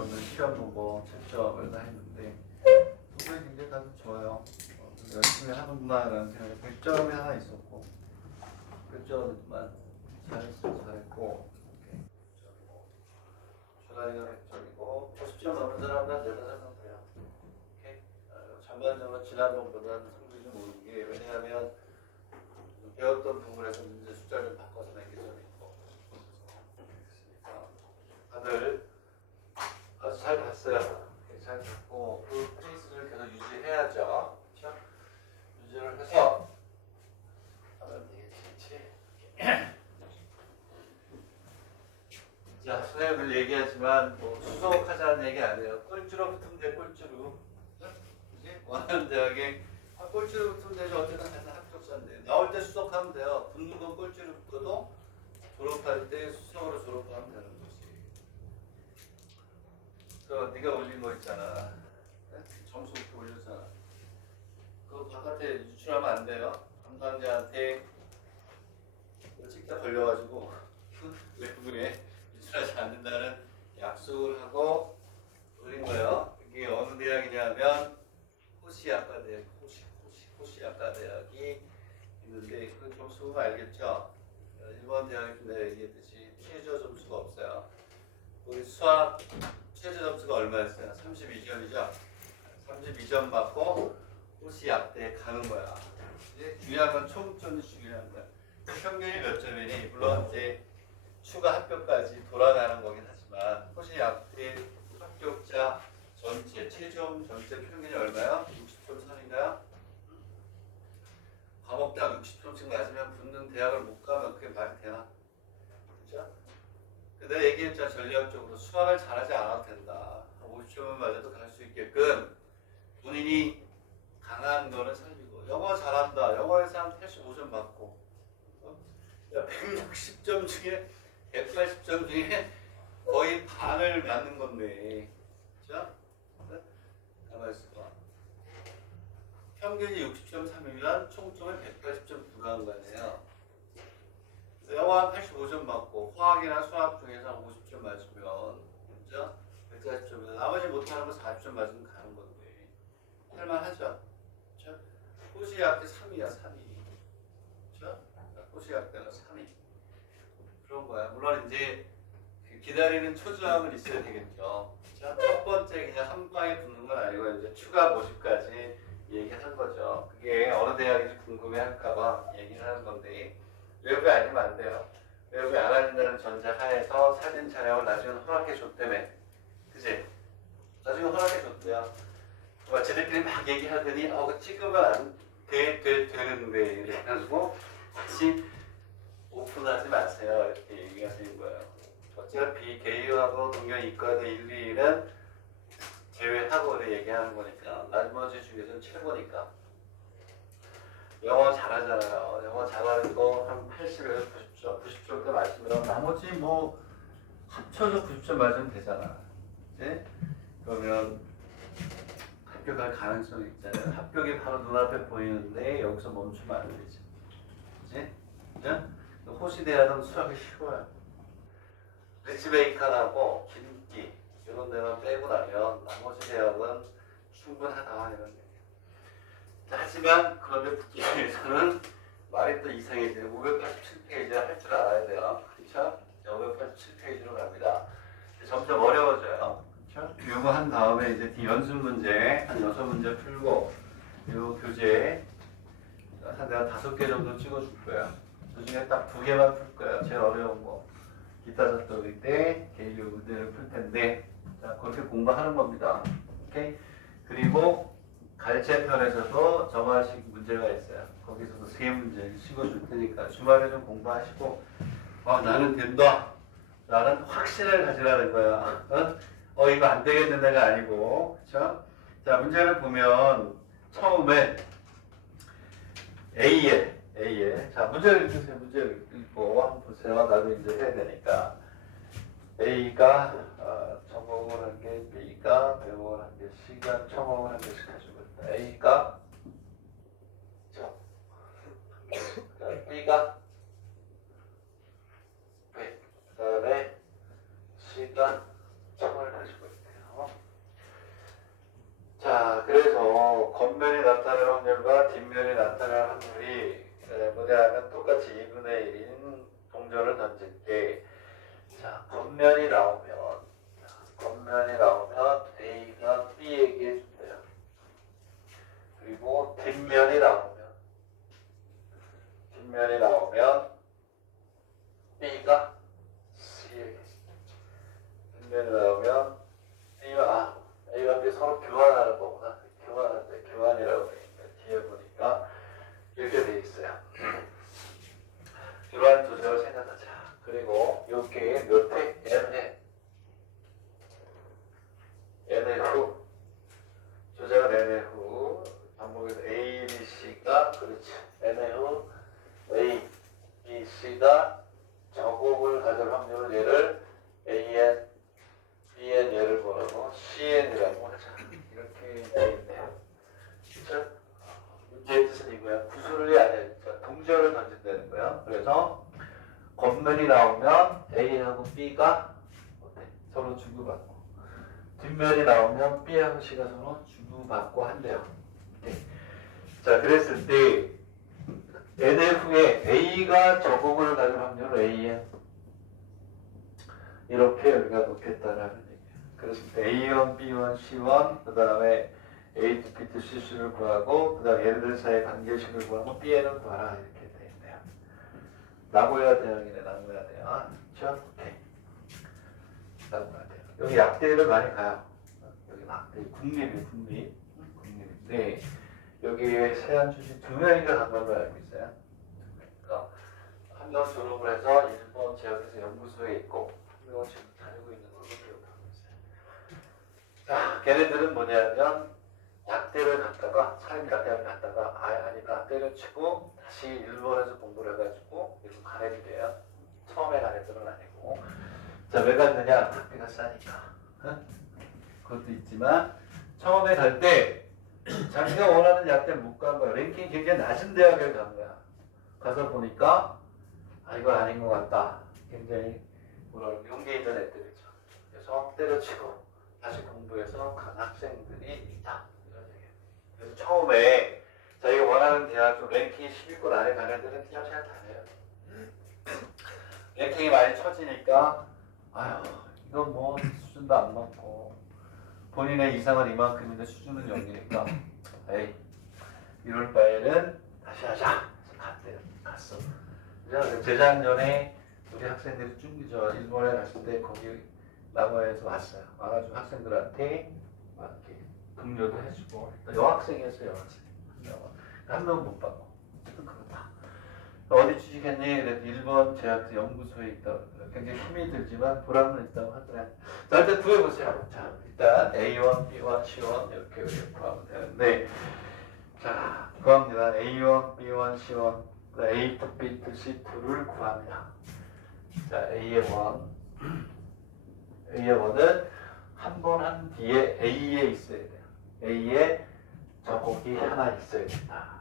없는 시험 보고 채점을 다 했는데 성적이 굉장히 다들 좋아요. 열심히 하는구나라는 생각이 100점이 하나 있었고 100점만 잘했고 주단이가 100점이고 50점 넘은 사람은 한 4-5명 돼요. 전반적으로 지난번보다는 성적이 좀 오른 게 왜냐하면 배웠던 부분에서 문제 숫자를 좀 바꿔서 낸 게 좀 있고 다들 아주 잘 봤어요. 잘 봤고 그 페이스를 계속 유지해야죠. 그렇죠? 유지를 해서 하면 되겠지. 자, 선생님들 얘기하지만 뭐 수속하자는 얘기 아니에요. 꼴찌로 붙으면 돼, 꼴찌로. 이제 원하는 대학에 꼴찌로 붙으면 되죠. 어쨌든 가서 합격자인데 나올 때 수속하면 돼요. 붙는 건 꼴찌로 붙어도 졸업할 때 수석으로 졸업하면 되는 거지. 그 네가 올린 거 있잖아. 점수 이렇게 올렸잖아. 그거 바깥에 유출하면 안 돼요. 담당자한테 찍다 걸려가지고 외부에 유출하지 않는다는 약속을 하고 올린 거예요. 이게 어느 대학이냐면 호시아카 대학, 호시아카 대학이 있는데 그 점수가 알겠죠? 일본 대학에서 내가 얘기했듯이 최저 점수가 없어요. 우리 수학 최저 점수가 얼마였어요? 32점이죠? 32점 맞고 호시약대에 가는 거야. 이제 중요한 건 총점이 중요한 거야. 평균이 몇 점이니? 물론 이제 추가 합격까지 돌아가는 거긴 하지만 호시약대 합격자 전체 최종 전체 평균이 얼마야? 60점 선인가요? 과목당 60점씩 맞으면 붙는 대학을 못 가면 그게 말이 되나? 그죠? 내가 얘기했잖아. 전략적으로 수학을 잘하지 않아도 된다. 50점을 맞아도 갈 수 있게끔 본인이 강한 거를 살리고 영어 잘한다. 영어에서 한 85점 받고 160점 중에 180점 중에 거의 반을 맞는 건데 그죠? 가만히 있어봐. 평균이 60.3이면 총점은 180점 불과한 거 아니에요. 영어 한 85점 맞고 화학이나 수학 중에서 50점 맞으면 그죠? 140점이면 나머지 못하는 거 40점 맞으면 가는 건데 할만하죠? 그렇죠? 호시학대 3이야 3이 그렇죠? 호시학대는 3이 그런 거야. 물론 이제 기다리는 초조함은 있어야 되겠죠. 자, 첫 번째 그냥 한 방에 붙는 건 아니고 이제 추가 모집까지 얘기한 거죠. 그게 어느 대학인지 궁금해할까봐 얘기를 하는 건데 외부에 아니면 안 돼요. 외부에 알아준다는 전제하에서 사진 촬영을 나중에 허락해 줬다며. 그치? 나중에 허락해 줬대요. 쟤들끼리 막 얘기하더니 그 찍으면 안 되는데 이래가지고 다시 오픈하지 마세요. 이렇게 얘기하시는 거예요. 어차피 개유하고 동경 이과대 1, 2는 제외하고 얘기하는 거니까 나머지 중에서는 최고니까. 영어 잘하잖아요. 영어 잘하는 거 한 80에서 90점, 90점도 맞으면 나머지 뭐 합쳐서 90점 맞으면 되잖아. 네? 그러면 합격할 가능성이 있잖아요. 합격이 바로 눈앞에 보이는데 여기서 멈추면 안 되지. 그치? 그죠? 호시대학은 수학이 쉬워요. 리츠베이컨하고 김기 이런 데만 빼고 나면 나머지 대학은 충분하다 이런 얘기예요. 하지만 그런데 붙기 위해서는 말이 또 이상해져요. 587페이지 할 줄 알아야 돼요. 그렇죠? 587페이지로 갑니다. 점점 어려워져요. 그렇죠? 이거 한 다음에 이제 뒤 연습 문제 한 6문제 풀고 이 교재 한 내가 5개 정도 찍어줄 거예요. 그 중에 딱 2개만 풀 거예요. 제일 어려운 거. 기타 작곡일 때 개인료 문제를 풀 텐데 자 그렇게 공부하는 겁니다. 오케이? 그리고 가르침편에서도 정화식 문제가 있어요. 거기서도 3문제 찍어줄 테니까 주말에 좀 공부하시고 나는 된다. 나는 확신을 가지라는 거야. 이거 안 되겠는데가 아니고 그쵸? 자 문제를 보면 처음에 A에 자 문제를 읽으세요. 문제를 읽고 한번 보세요. 나도 이제 해야 되니까 A가 전공을 한 게 B가 배움을 한 게 C가 청공을 한 개씩 가지고 있다. A가 B가 B 그다음에 C가 청을 가지고 있대요. 겉면이 나타날 확률과 뒷면이 나타날 확률이 뭐냐면 똑같이 2분의 1인 동전을 던질 때 자, 겉면이 나오면 A가 B에게 준대요. 그리고 뒷면이 나오면 B가 C에게 뒷면이 나오면 A와 B 서로 교환하는 거구나. 교환이라고 돼 있는데 뒤에 보니까 이렇게 돼 있어요. 교환 조작을 생각하자. 그리고 이게 몇 회? n회 후 조작은 n회 후 반복해서 A, B, C가 그렇지 n회 후 A, B, C가 저곡을 가질 확률을 얘를 AN, BN 얘를 뭐라고 CN이라고 하자. 이렇게 돼 있네요. 그렇죠? 문제의 뜻은 이거야. 구술이 아니라 동전을 던진다는 거야. 그래서 겉면이 나오면 A하고 B가 어때? 서로 주고받고 뒷면이 나오면 B하고 C가 서로 주고받고 한대요. 네. 자, 그랬을 때 NF에 A가 저곡을 가질 확률을 AN 이렇게 우리가 놓겠다라는 얘기예요. 그래서 A1, B1, C1 그 다음에 A to B to C수를 구하고 그 다음에 얘네들 사이의 관계식을 구하고 Bn을 구하라 이렇게 돼 있네요. 나고야 대형이네. 나고야 대형. 그렇죠? 오케이. 나고야 대형. 여기 약대를 많이 가요. 여기 약대 국립인데 여기에 세안 출신 2명인가 간 걸로 알고 있어요. 그러니까 한 명 졸업을 해서 일본 지역에서 연구소에 있고 한 명은 지금 다니고 있는 걸로 기억하고 있어요. 자, 걔네들은 뭐냐면 약대를 갔다가 사립약대를 갔다가 아니다 때려치고 다시 일본에서 공부를 해가지고 일본 간 애들이에요. 처음에 간 애들은 아니고. 자, 왜 갔느냐? 학비가 싸니까. 그것도 있지만 처음에 갈 때 자기가 원하는 약대를 못 간 거야. 랭킹이 굉장히 낮은 대학에 간 거야. 가서 보니까 이거 아닌 것 같다. 굉장히 용기 있는 애들이죠. 그래서 때려치고 다시 공부해서 간 학생들이 있다. 그래서 처음에 자기가 원하는 대학 랭킹이 10위권 안에 가는 애들은 그냥 잘 다녀요. 랭킹이 많이 처지니까 이건 뭐 수준도 안 맞고 본인의 이상은 이만큼인데 수준은 여기니까 이럴 바에는 다시 하자. 갔어. 재작년에 우리 학생들이 일본에 갔을 때 거기 나고야에서 왔어요. 와가지고 학생들한테 막 이렇게 동료도 해주고 여학생이었어요. 한 명은 못 받고 어쨌든 그렇다. 어디 취직했니? 그래도 일본 제약사 연구소에 있다. 굉장히 힘이 들지만 보람은 있다고 하더라. 자, 일단 구해보세요. 자, 일단 A1, B1, C1 이렇게 구하면 되는데 자, 구합니다. A1, B1, C1 A to B to C2를 구합니다. 자, A의 1은 한 번 한 뒤에 A에 있어야 돼요. A에 저곡이 하나 있어야 된다.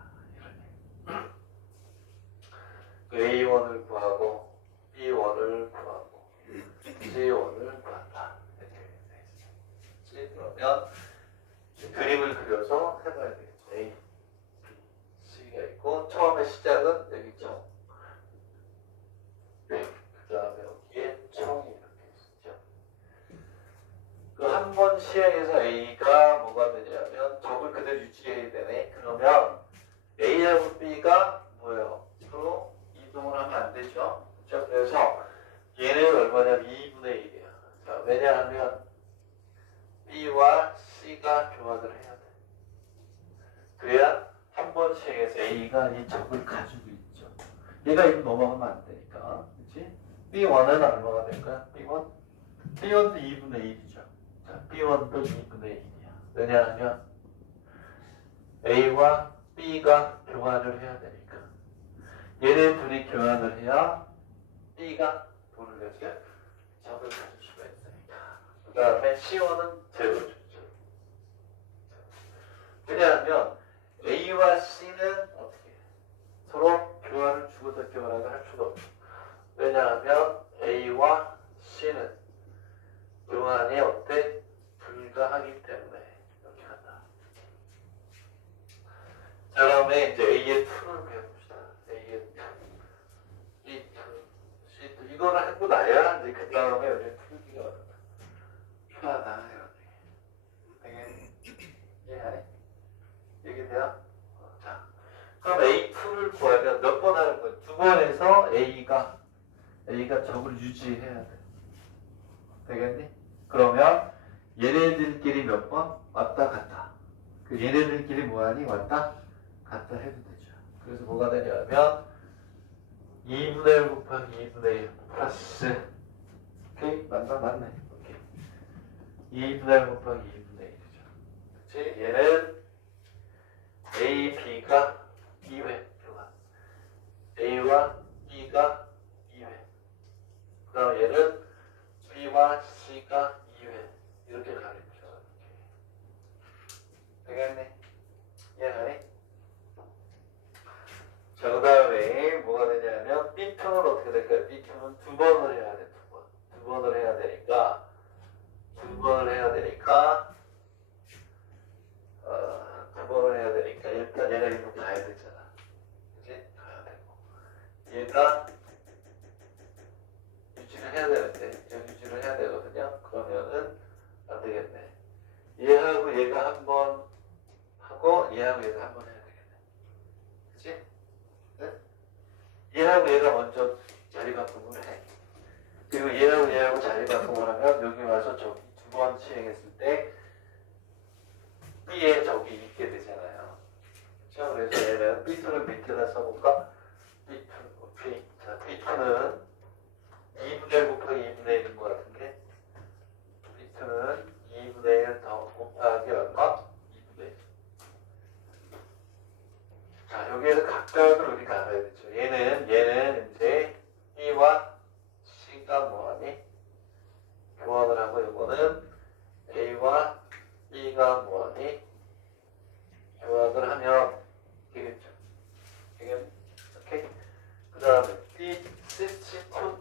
A1을 구하고 B1을 구하고 C1을 구한다. 이렇게 그러면 그림을 그려서 해봐야 되겠죠. A, B, C가 있고 처음에 시작은 여기 청. 그 다음에 여기에 청이 이렇게 있죠. 그 한 번 시행해서 A가 뭐가 되냐면 적을 그대로 유지해야 되네. 그러면 A하고 B가 뭐예요? 서로 이동을 하면 안 되죠. 그렇죠? 그래서 얘는 얼마냐면 2분의 1이야. 자, 왜냐하면 B와 C가 교환을 해야 돼. 그래야 한 번 시행해서 A가 이 적을 가지고 있죠. 얘가 이거 넘어가면 안 되니까. 그렇지? B1은 얼마가 될까요? B1도 2분의 1이죠. 자, B1도 2분의 1이야. 왜냐하면 A와 B가 교환을 해야 되니까. 얘네 둘이 교환을 해야 B가 돈을 내서 적을 가질 수가 있으니까. 그 다음에 C1은 제로 줬죠. 왜냐하면 A와 C는 어떻게 서로 교환을 주고서 교환을 할 수가 없죠. 왜냐하면 A와 C는 교환이 어때? 불가하기 때문에 이렇게 한다. 다음에 이제 A의 2를 배워봅시다. A의 2, B2, C2 이거를 하고 나야 이제 그 다음에 우리 풀기가 어렵다. 편하다 이렇게. 이해하니? 얘기돼요? 자, 그럼 A2를 구하면 몇 번 하는 거예요? 두 번에서 A가 적을 유지해야 돼. 되겠니? 그러면 얘네들끼리 몇 번? 왔다 갔다. 그 얘네들끼리 뭐하니? 왔다 갔다 해도 되죠. 그래서 뭐가 되냐면 2분의 1 곱하기 2분의 1 플러스 오케이? 맞네. 오케이. 2분의 1 곱하기 2분의 1이죠. 그치? 얘는 A, B가 2회 들어가. A와 B가 2회. 그 다음 얘는 B와 C가 2회. 이렇게 가겠죠. 되겠네? 이해가니? 자, 그 다음에 뭐가 되냐면 B편은 어떻게 될까요? B편은 두 번을 해야 돼. 두 번을 해야 되니까 일단 얘가 이거 가야 되잖아. 그치? 가야 되고 얘가 유지를 해야 되는데 유지를 해야 되거든요. 그러면은 안 되겠네. 얘하고 얘가 한 번 하고 얘하고 얘가 한 번 해야 되겠네. 그치? 네? 얘하고 얘가 먼저 자리 바꿈을 해. 그리고 얘하고 자리 바꿈을 하면 여기 와서 저기 두 번 시행했을 때 B에 적이 있게 되잖아요. 그렇죠? 그래서 얘는 B2는 밑에다 써볼까? B2, 자, B2는 2분의 1 곱하기 2분의 1인 것 같은데 B2는 2분의 1 더 곱하기 얼마? 2분의 1. 자, 여기에서 각각을 우리가 알아야 되죠. 얘는 이제 B와 C가 뭐하니? 교환을 하고 이거는 A와 B가 뭐하니? 교환을 하면 되겠죠. 되겠니? 오케이? 그 다음에 B, C2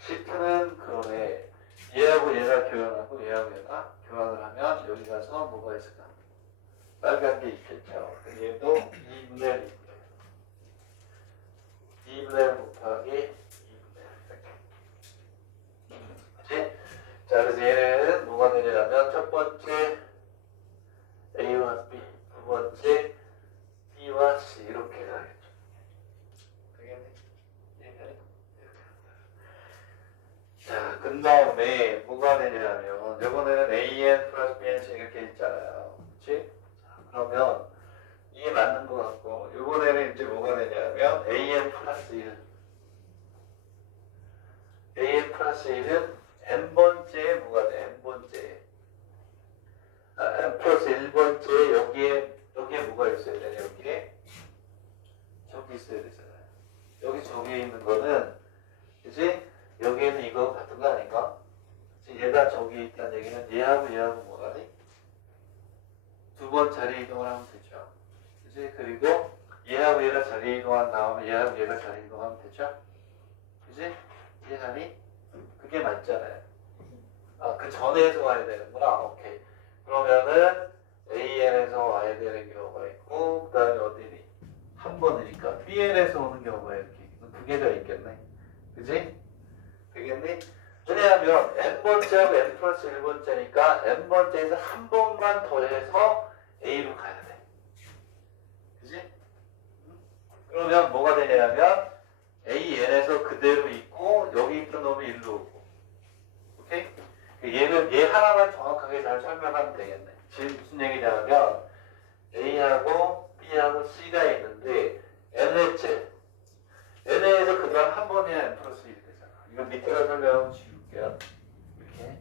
C2는 그러네. 얘하고 얘가 교환하고 얘하고 얘가 교환을 하면 여기 가서 뭐가 있을까? 빨간 게 있겠죠. 얘도 2분의 1 2분의 1 곱하기 2분의 1 그치? 자, 그래서 얘는 뭐가 되냐면 첫 번째 A와 B, 두 번째 B와 C 이렇게 가겠죠. 되겠니? 이해가니? 자, 그 다음에 뭐가 되냐면 이번에는 AN 플러스 BN C 이렇게 있잖아요. 그치? 자, 그러면 이게 맞는 것 같고 이번에는 이제 뭐가 되냐면 AN 플러스 1 AN 플러스 1은 n번째에 뭐가 돼? n번째 n 플러스 1번째에 여기에 뭐가 있어야 되냐? 여기에 저기 있어야 되잖아요. 여기 저기에 있는 거는 그치? 여기에는 이거 같은 거 아닌가? 그치? 얘가 저기 있다는 얘기는 얘하고 뭐가니? 두 번 자리 이동을 하면 되죠. 그치? 그리고 얘하고 얘가 자리 이동한 다음에 얘하고 얘가 자리 이동하면 되죠. 그치? 이해하니? 그게 맞잖아요. 아, 그 전에서 와야 되는구나. 오케이. 그러면은 AN에서 와야 되는 경우가 있고 그 다음에 어디니? 한 번이니까 BN에서 오는 경우가 이렇게 두 개가 있겠네. 그지? 되겠니? 왜냐하면 n번째하고 n 플러스 1번째니까 n번째에서 한 번만 더 해서 A로 가야 돼. 그지? 그러면 뭐가 되냐면 AN에서 그대로 있고 여기 있던 놈이 일로 오고. 오케이? 얘 하나만 정확하게 잘 설명하면 되겠네. 지금 무슨 얘기냐면 A하고 B하고 C가 있는데 N에서 그 다음 한 번에 N 플러스 1이 되잖아. 이거 밑에가 설명하면 지울게요. 이렇게.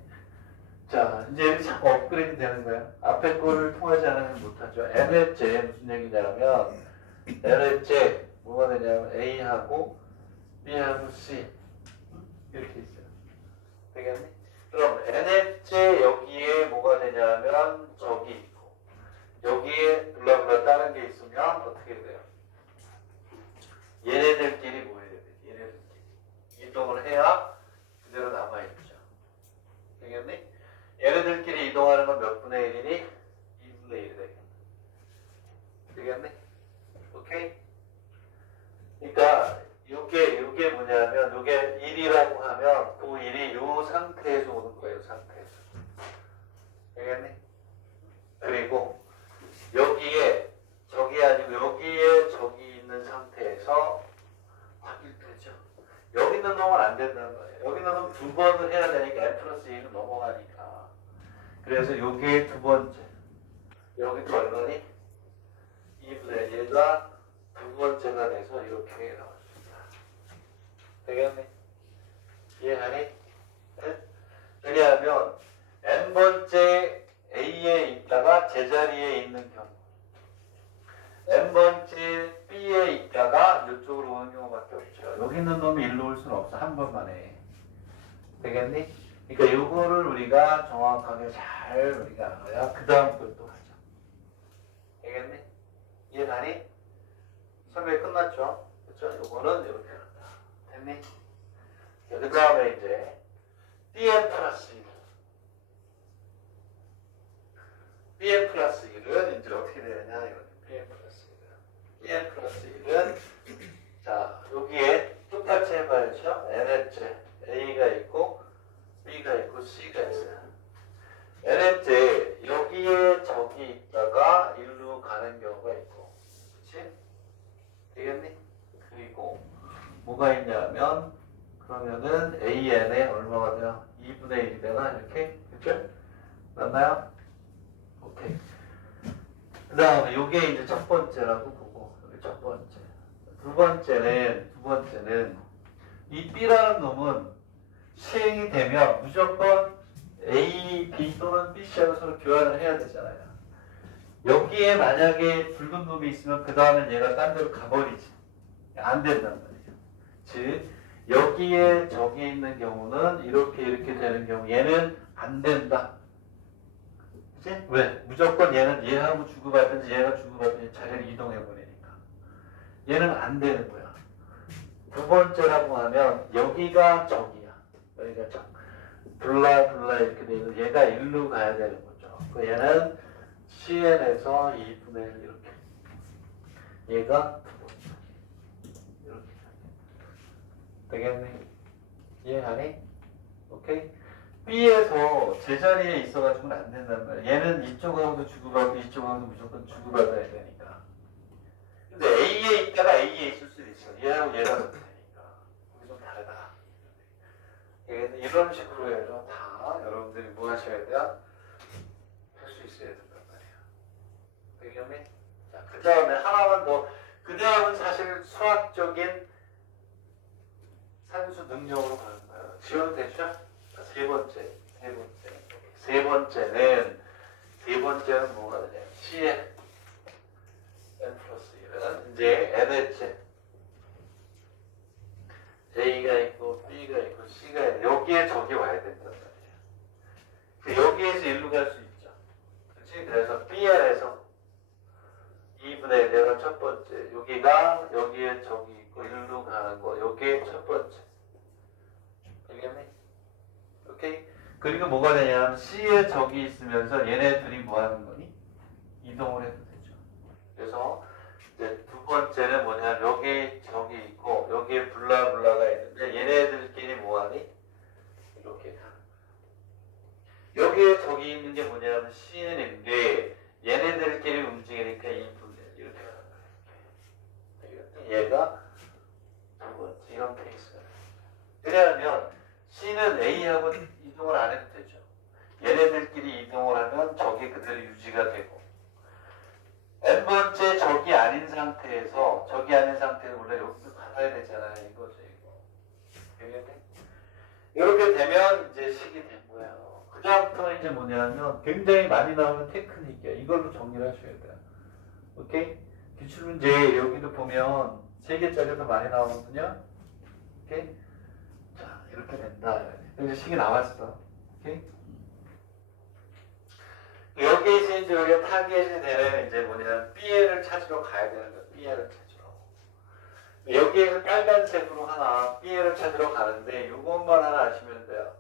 자, 이제 자꾸 업그레이드 되는 거야. 앞에 거를 통하지 않으면 못하죠. N째 무슨 얘기냐면 N째 뭐가 되냐면 A하고 B하고 C 이렇게 있어요. 되겠니? 그럼 n째 여기에 뭐가 되냐면 저기 있고 여기에 블라블라 다른 게 있으면 어떻게 돼요? 얘네들끼리 뭐 해야 돼? 얘네들끼리 이동을 해야 그대로 남아있죠. 되겠니? 얘네들끼리 이동하는 건 몇 분의 1이니? 2분의 1이 되겠네. 그래서 요게 두 번째. 여기도 얼마니? 2분의 얘가 두 번째가 돼서 이렇게 나왔습니다. 되겠네? 이해하니? 네? 왜냐하면 n번째 A에 있다가 제자리에 있는 경우 n번째 B에 있다가 이쪽으로 오는 경우밖에 없죠. 여기 있는 놈이 일로 올 수는 없어. 한 번만에. 되겠니? 그러니까 요거를 우리가 정확하게 잘 우리가 알아야 그 다음 걸 또 하죠. 되겠니? 이해가니? 설명이 끝났죠? 그렇죠? 요거는 이렇게 한다. 됐니? 그 다음에 이제 bn 플러스 1. bn 플러스 1은 이제 어떻게 되느냐? 이거 bn 플러스 1은 bn 플러스 1은 자 여기에 똑같이 해봐야죠. n째 a가 있고 b가 있고 c가 있어요. n째 여기에 적이 있다가 일로 가는 경우가 있고, 그렇지? 되겠니? 그리고 뭐가 있냐면 그러면은 AN에 얼마가 돼요? 2분의 1이 되나? 이렇게? 그쵸? 맞나요? 오케이. 그 다음에 요게 이제 첫 번째라고 보고, 여기 첫 번째. 두 번째는 이 B라는 놈은 시행이 되면 무조건 A, B 또는 B, C하고 서로 교환을 해야 되잖아요. 여기에 만약에 붉은 놈이 있으면 그 다음에 얘가 딴 데로 가버리지. 안 된단 말이에요. 즉 여기에 적이 있는 경우는 이렇게 되는 경우 얘는 안 된다. 그치? 왜? 무조건 얘는 얘하고 주고받든지 얘가 주고받든지 자리를 이동해 버리니까. 얘는 안 되는 거야. 두 번째라고 하면 여기가 적이야. 여기가 적. 블라 이렇게 되면 얘가 일로 가야 되는 거죠. 그 얘는 CN에서 2분의 1 이렇게. 얘가 이렇게. 되겠네? 이해가니? 오케이? B에서 제자리에 있어가지고는 안 된단 말이야. 얘는 이쪽하고도 주고받고 이쪽하고도 무조건 주고받아야 되니까. 근데 A에 있다가 A에 있을 수도 있어. 얘하고 얘가 그렇게 되니까. 그게 좀 다르다. 이런 식으로 해서 다 여러분들이 뭐 하셔야 돼요? 할 수 있어야 된단 말이야. 되겠니? 자, 그 다음에 하나만 더. 그 다음은 사실 수학적인 산수 능력으로 가는 거예요. 지워도 되죠? 세 번째는 뭐가 되냐? Cn n 플러스 1은 이제 n째 A가 있고 B가 있고 C가 있고 여기에 적이 와야 된단 말이에요. 여기에서 일로 갈 수 있죠. 그렇지? 그래서 Bn에서 2분의 1 내가 첫 번째 여기가 여기에 적이 있고 일로 가는 거 여기에 첫 번째. 알겠니? 오케이? 그리고 뭐가 되냐면 C에 적이 있으면서 얘네들이 뭐 하는 거니? 이동을 해도 되죠. 그래서 이제 두 번째는 뭐냐면 여기에 적이 있고 여기에 블라블라가 있는데 얘네들끼리 뭐 하니? 이렇게 가는 거야. 여기에 적이 있는 게 뭐냐면 CN인데 얘네들끼리 움직이니까 2분의 1 이렇게 가는 거야. 얘가 두 번째 이런 케이스가. 왜냐하면 C는 A하고 이동을 안 해도 되죠. 얘네들끼리 이동을 하면 적이 그대로 유지가 되고 n번째 적이 아닌 상태에서 원래 여기도 받아야 되잖아요. 이거죠 이거. 이렇게 되면 이제 식이 된 거예요. 그 다음부터 이제 뭐냐면 굉장히 많이 나오는 테크닉이야. 이걸로 정리를 하셔야 돼요. 오케이? 기출문제 여기도 보면 3개짜리도 많이 나오거든요. 오케이? 자, 이렇게 된다. 이제 식이 나왔어. 오케이? 여기에서 이제 우리가 타겟이 되는 이제 뭐냐면 B를 찾으러 가야 되는 거야. B를 찾으러. 여기에서 빨간색으로 하나 B를 찾으러 가는데 이것만 하나 아시면 돼요.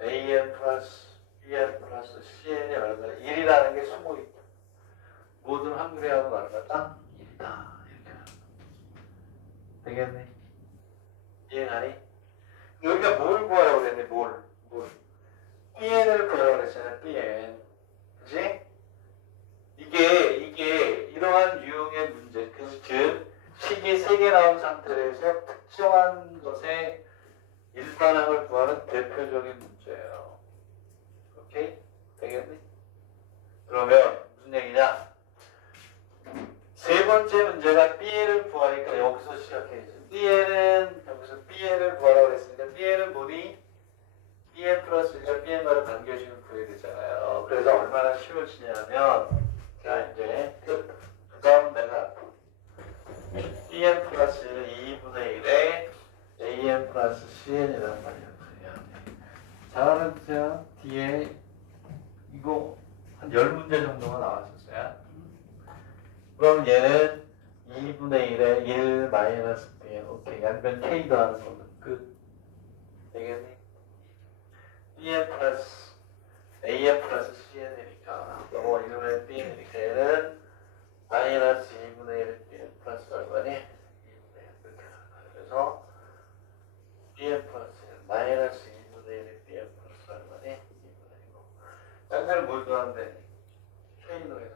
AN 플러스 BN 플러스 CN이 얼마나 1이라는 게 숨어 있다. 모든 확률하고 얼마나 딱 1이다. 이렇게 되겠네. 이해가니? 여기가 뭘 구하라고 그랬네, 뭘. BN을 구하라고 그랬잖아, BN. 그치? 이게 이러한 유형의 문제, 즉, 식이 3개 나온 상태에서 특정한 것의 일반항을 구하는 대표적인 문제예요. 오케이? 되겠니? 문제가 얼마나 쉬워지냐면 자 이제 그 다음 내가 bn 플러스 2분의 1에 an 플러스 cn이란 말이야. 잘 알아두세요. 뒤에 이거 한 10문제 정도가 나왔었어요. 그럼 얘는 2분의 1에 1 마이너스 b 오케이. 양변 k 더하는 거는 끝. 되겠니? bn 플러스 an 플러스 cn이니까 너무 1분의 b니까 얘는 마이너스 2분의 1 bn 플러스 얼마니? 2분의 1 이렇게 하는 거야. 그래서 bn 플러스 1 마이너스 2분의 1 bn 플러스 얼마니? 2분의 1. 양변을 뭘 더하는데? k로 해서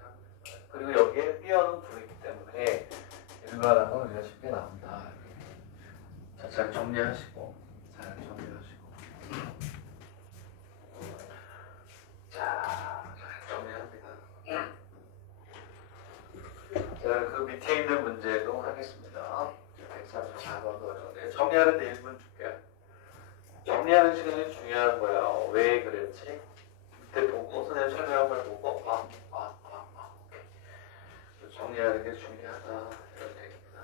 그리고 여기에 b어는 9이기 때문에 일반항은 우리가 쉽게 나온다. 자, 잘 정리하시고 잘 정리하시고 자, 잘 정리합니다. 자, 그 밑에 있는 문제도 하겠습니다. 134번도 어려운데 정리하는데 1분 줄게요. 정리하는 시간이 중요한 거야. 왜 그랬지? 밑에 보고 선생님 설명한 걸 보고 정리하는 게 중요하다 이런 얘기입니다.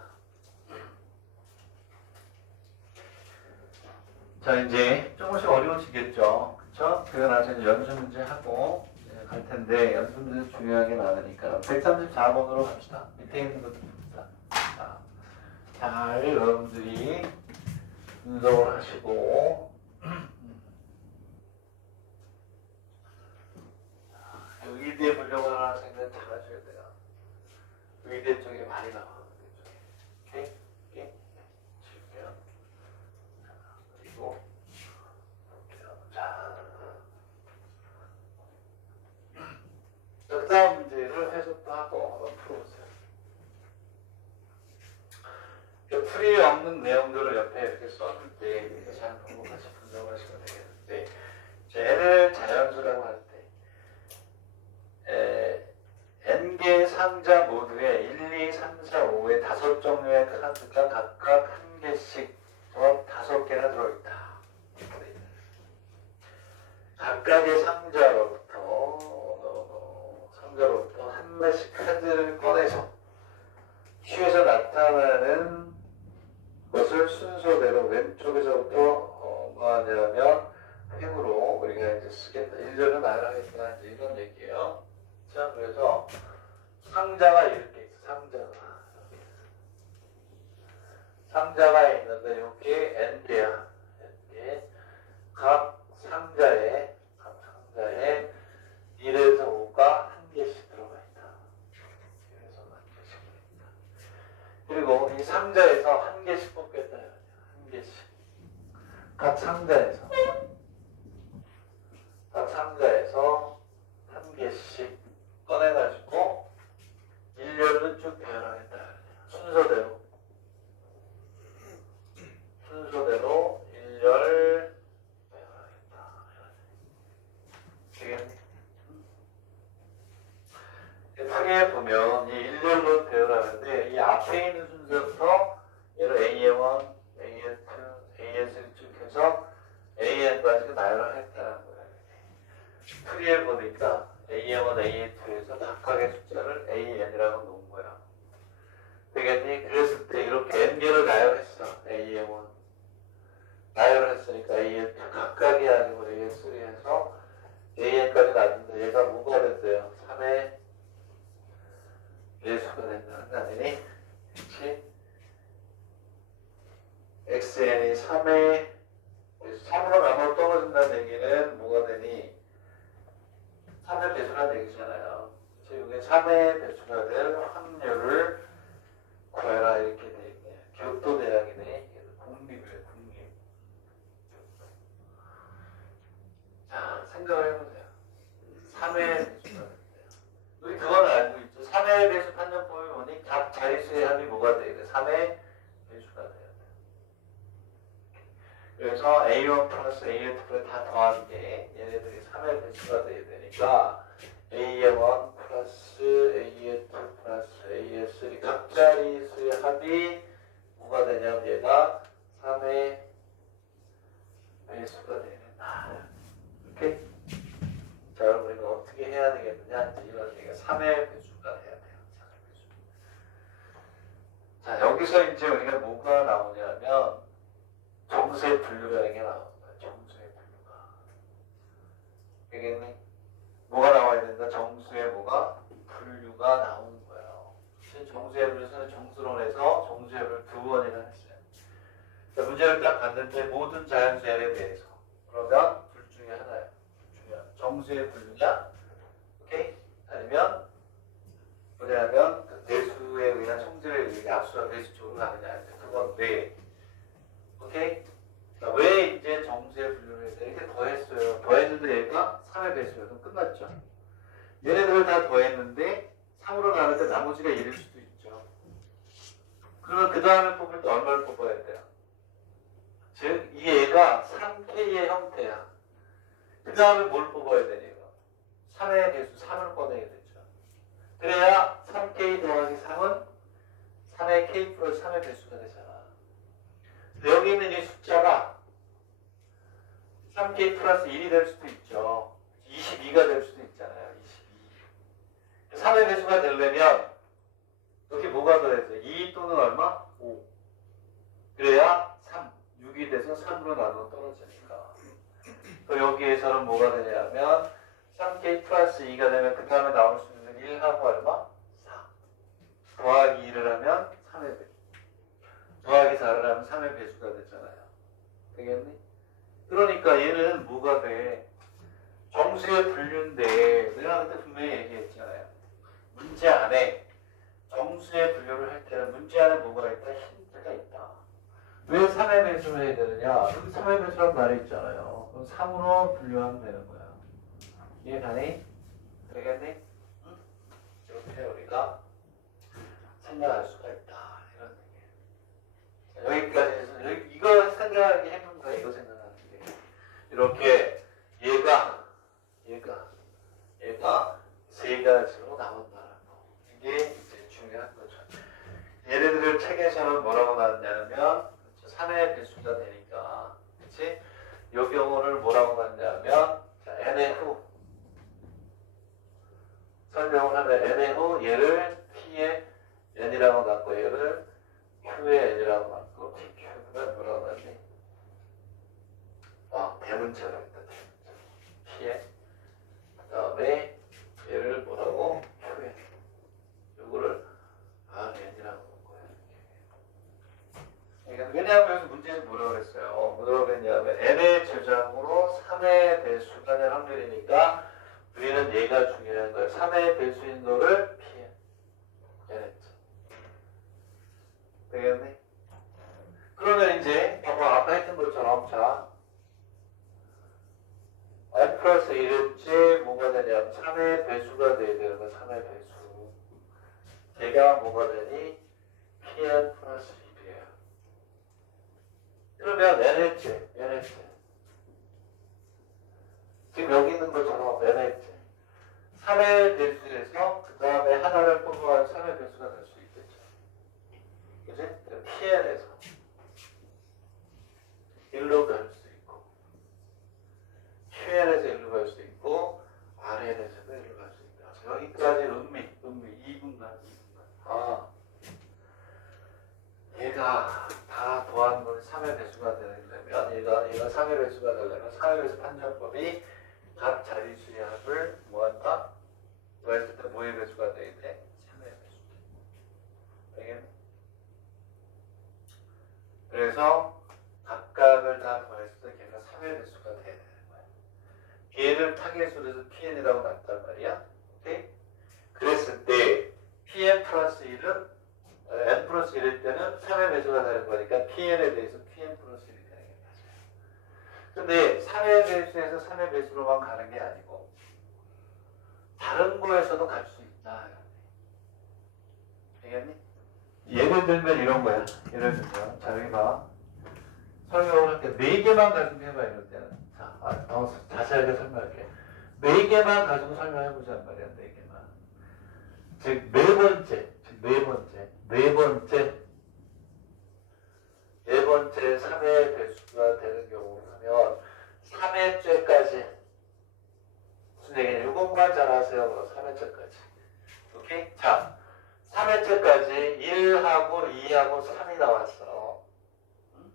자 이제 조금씩 어려워지겠죠, 그렇죠? 그거 나서 이제 연습 문제 하고 갈 텐데 연습 문제 중요한 게 많으니까 134번으로 갑시다. 밑에 있는 것도 봅시다. 잘 여러분들이 분석을 하시고 의대에 보려고 하는 학생들은 잘하셔야 돼요. 의대 쪽에 많이 나와거든요. 오케이? 오케이? 칠게요. 그리고 볼게요. 자, 그 다음 문제를 해석도 하고 한번 풀어보세요. 풀이 없는 내용들을 옆에 이렇게 써줄 때 이렇게 잘 보고 같이 분석을 하시면 되겠는데 N을 자연수라고 할 때 N개의 상자 모두에 1, 2, 3, 4, 5의 5종류의 카드가 각각 한 개씩 저 5개나 들어있다. 각각의 상자로부터 한枚씩 카드를 꺼내서 큐에서 나타나는 것을 순서대로 왼쪽에서부터 뭐 하냐면 횡으로 우리가 이제 쓰겠다. 1절은 나열하겠다. 이런 얘기예요. 자, 그래서 상자가 이렇게 있어. 상자가 있는데 여기에 n개야. n개. 각 상자에 1에서 5가 한 개씩 들어가 있다. 1에서 한 개씩 들어있다. 그리고 이 상자에서 한 개씩 뽑겠다. 한 개씩. 각 상자에서 한 개씩 꺼내가지고 일렬로 쭉 배열하겠다. 순서대로 일렬 배열하겠다. 되겠니? 크게 보면 이 일렬로 배열하는데 이 앞에 있는 순서부터 얘를 AN1, AN2, AN3 쭉 해서 AN까지 나열을 했다는 거예요. 크게 보니까 AN1, AN2에서 각각의 숫자를 AN이라고 놓은 거야. 되겠니? 그랬을 때 이렇게 N개를 나열했어. AN1 나열을 했으니까 AN2 각각이 아니고 AN3 해서 AN까지 놨는데 얘가 뭐가 됐어요? 3의 예수가 된다는 거 아니니? 그치? XN이 3의 3으로 나눠 떨어진다는 얘기는 뭐가 되니? 3의 배수라는 얘기잖아요. 그치? 이게 3의 배수가 될 확률을 구해라 이렇게 돼 있네. 교토대학이네. 국립이래, 국립. 자, 생각을 해보세요. 3의 배수가 된대요. 우리 그건 알고 있죠. 3의 배수 판정법이 뭐니? 각 자릿수의 합이 뭐가 돼야 돼? 3의 배수가 돼야 돼. 그래서 A1 플러스 A2를 다 더한 게 얘네들이 3의 배수가 돼야 되니까 A1 플러스 A2 플러스 A3 각 자릿수의 합이 뭐가 되냐면 얘가 3의 배수가 되는 이렇게. 자, 여러분 이거 어떻게 해야 되겠느냐? 이제 이런 얘기가 3의 배수가 돼야 돼요. 3의 배수. 자, 여기서 이제 우리가 뭐가 나오냐면 정수의 분류라는 게 나오는 거예요. 정수의 분류가. 알겠니? 뭐가 나와야 된다? 정수의 뭐가? 분류가 나오는 거예요. 정수의 분류에서 정수론에서 정수의 분류 두 번이나 했어요. 자, 문제를 딱 봤는데 모든 자연수에 대해서 그러면 둘 중에 하나예요. 둘 중에 하나. 정수의 분류냐? 오케이? 아니면 뭐냐면 그 대수에 의한 성질에 의해 약수와 대수 쪽으로 가느냐. 그건 네. 오케이? 자, 왜 이제 정수의 분류를 해서 이렇게 더했어요? 더했는데 얘가 3의 배수예요. 그럼 끝났죠. 얘네들을 다 더했는데 3으로 나눌 때 나머지가 1일 수도 있죠. 그러면 그 다음에 뽑을 때 얼마를 뽑아야 돼요? 즉, 이 얘가 3K의 형태야. 그 다음에 뭘 뽑아야 되니, 이거? 3의 배수 3을 꺼내야 되죠. 그래야 3K 더하기 3은 3의 K 플러스 3의 배수가 되잖아. 근데 여기 있는 이 숫자가 3K 플러스 1이 될 수도 있죠. 22가 될 수도 있잖아요. 22. 3의 배수가 되려면 여기 뭐가 더해져? 2 또는 얼마? 5. 그래야 3. 6이 돼서 3으로 나눠 떨어지니까. 그럼 여기에서는 뭐가 되냐면 3K 플러스 2가 되면 그 다음에 나올 수 있는 1하고 얼마? 4. 더하기 2를 하면 3의 배수. 더하기 4를 하면 3의 배수가 되잖아요. 되겠니? 그러니까 얘는 뭐가 돼? 정수의 분류인데 내가 그때 분명히 얘기했잖아요. 문제 안에 정수의 분류를 할 때는 문제 안에 뭐가 있다? 힌트가 있다. 왜 3의 배수를 해야 되느냐? 여기 3의 배수라는 말이 있잖아요. 그럼 3으로 분류하면 되는 거야. 이해가니? 되겠니? 응? 이렇게 우리가 생각할 수가 있다. 이런 얘기예요. 자, 여기까지 해서 이거 생각하기 해본 거야. 이거 생각하는 게. 이렇게 얘가 세 가지로 나온다라고. 이게 이제 중요한 거죠. 얘네들을 책에서는 뭐라고 나왔냐면 3의 배수가 되니까, 그치? 이 경우를 뭐라고 나왔냐면 자, n의 후 설명을 하면 n의 후 얘를 t의 n이라고 갖고 얘를 q의 n이라고 갖고 tq가 뭐라고 하지? 대문자가 있다. t의 그 다음에 얘를 뭐라고? q의 요거를 n이라고 할 거예요. 그러니까 왜냐하면 여기서 문제에서 뭐라고 그랬어요? 뭐라고 그랬냐면 n의 제장으로 3의 배수가 될 확률이니까 우리는 얘가 중요한 거예요. 3의 배수인 거를 피해. 얘랬죠. 되겠니? 그러면 이제 봐봐 아까 했던 것처럼 자 n 플러스 1일지 뭐가 되냐면 3의 배수가 돼야 되는 거야. 3의 배수. 걔가 뭐가 되니? pn 플러스 1이에요. 그러면 n했지. 지금 여기 있는 것처럼 n했지. 3의 배수에서 그 다음에 하나를 뽑아야 3의 배수가 될 수 있겠죠. 그지? pn에서 1로 갈 수 있고 qn에서 1로 갈 수 있고 rn에서도 1로 갈 수 있다. 여기까지 음미 2분간. 얘가 다 더한 건 3의 배수가 되려면 얘가 3의 배수가 되려면 3의 배수 판정법이 각 자리수의 합을 뭐한다? 더했을 때 뭐의 배수가 돼야 돼? 3의 배수. 되겠네? 그래서 각각을 다 더했을 때 걔가 3의 배수가 돼야 되는 거야. 걔를 타겟으로 해서 PN이라고 놨단 말이야. 오케이? 그랬을 때 PN 플러스 1은 n 플러스 1일 때는 3의 배수가 되는 거니까 PN에 대해서 PN 플러스 1이 되는 게 맞아요. 근데 3의 배수에서 3의 배수로만 가는 게 아니고 다른 거에서도 갈 수 있다. 알겠니? 예를 들면 이런 거야. 예를 들면 자 여기 봐. 설명을 할 때 4개만 가지고 해봐 이럴 때는 자, 자세하게 설명할게. 4개만 가지고 설명해보자는 말이야. 4개만. 즉 네 번째 3의 배수가 되는 경우라면 3회째까지 무슨 얘기냐? 요것만 잘하세요. 3회째까지. 오케이? 자, 3회째까지 1하고 2하고 3이 나왔어. 응?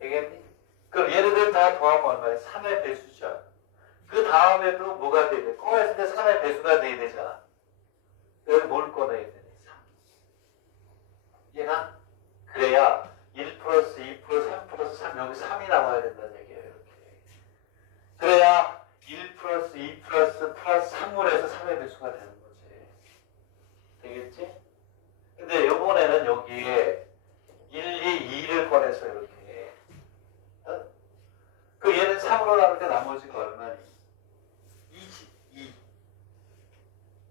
되겠니? 그럼 얘네들 다 더하면 얼마야? 3의 배수죠. 그 다음에도 뭐가 돼야 돼? 꺼냈을 때 3의 배수가 돼야 되잖아. 여기 뭘 꺼내야 되니? 3. 얘가? 그래야 1 플러스 2 플러스 3 플러스 3 여기 3이 나와야 된다는 얘기예요. 이렇게. 그래야 1 플러스 2 플러스 플러스 3을 해서 3의 배수가 되는 거지. 되겠지? 근데 요번에는 여기에 1, 2, 2를 꺼내서 이렇게. 어? 그 얘는 3으로 나올 때 나머지가 얼마니? 2지. 2.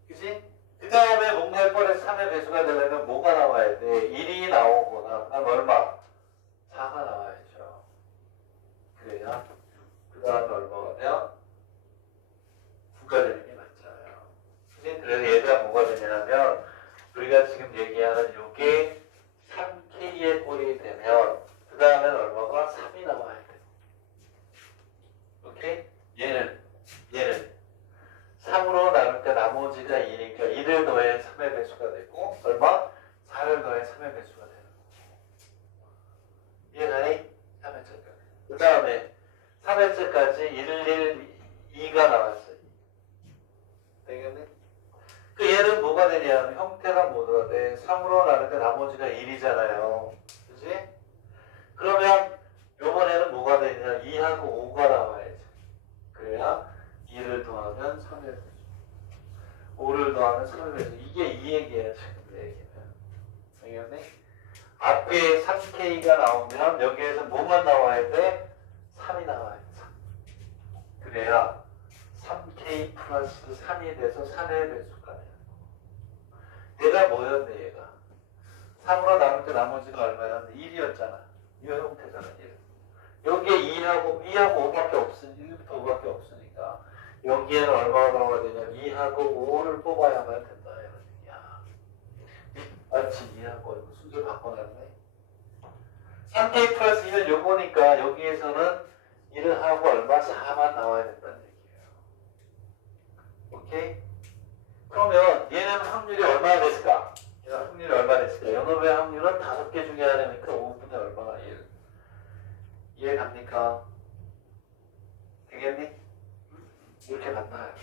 그치? 그 다음에 뭔가를 꺼내서 3의 배수가 되려면 뭐가 나와야 돼? 1이 나오거나, 그 다음 얼마? 4가 나와야죠. 그래야 그 다음에 얼마가 돼요? 9가 되는 게 맞잖아요. 그치? 그래서 얘가 뭐가 되냐면, 우리가 지금 얘기하는 요게 3K의 꼴이 되면, 그 다음엔 얼마가? 3이 나와야 돼. 오케이? 얘는 3으로 나눌 때 나머지가 2니까 2를 더해 3의 배수가 되고 얼마? 4를 더해 3의 배수가 되는 거고. 이해가니? 3회째까지. 그 다음에 3회째까지 1, 2가 나왔어요. 되겠네? 그 얘는 뭐가 되냐면 형태가 뭐가 돼? 3으로 나눌 때 나머지가 1이잖아요. 그치? 그러면 요번에는 뭐가 되냐? 2하고 5가 나와야지. 그래야 2를 더하면 3의 배수. 5를 더하면 3의 배수. 이게 이 얘기예요. 지금 내 얘기는. 알겠네? 앞에 3K가 나오면 여기에서 뭐만 나와야 돼? 3이 나와야 돼. 3. 그래야 3K 플러스 3이 돼서 3의 배수가 돼요. 얘가 뭐였네 얘가? 3으로 나눌 때 나머지가 얼마였는데 1이었잖아. 이 형태잖아. 1. 여기에 2하고 5밖에 없으니 1부터 5밖에 없으니까 여기에는 얼마가 나와야 되냐? 2하고 5를 뽑아야만 된다 이런 얘기야. 마치 2하고 이거 순서 바꿔놨네. 3K 플러스 1은 요거니까 여기에서는 1을 하고 얼마? 4만 나와야 된다는 얘기예요. 오케이? 그러면 얘는 확률이 얼마나 됐을까? 얘는 확률이 얼마나 됐을까? 연업의 확률은 5개 중에 하나니까 5분의 얼마나 1. 이해 갑니까? 되겠니? 이렇게 만나요.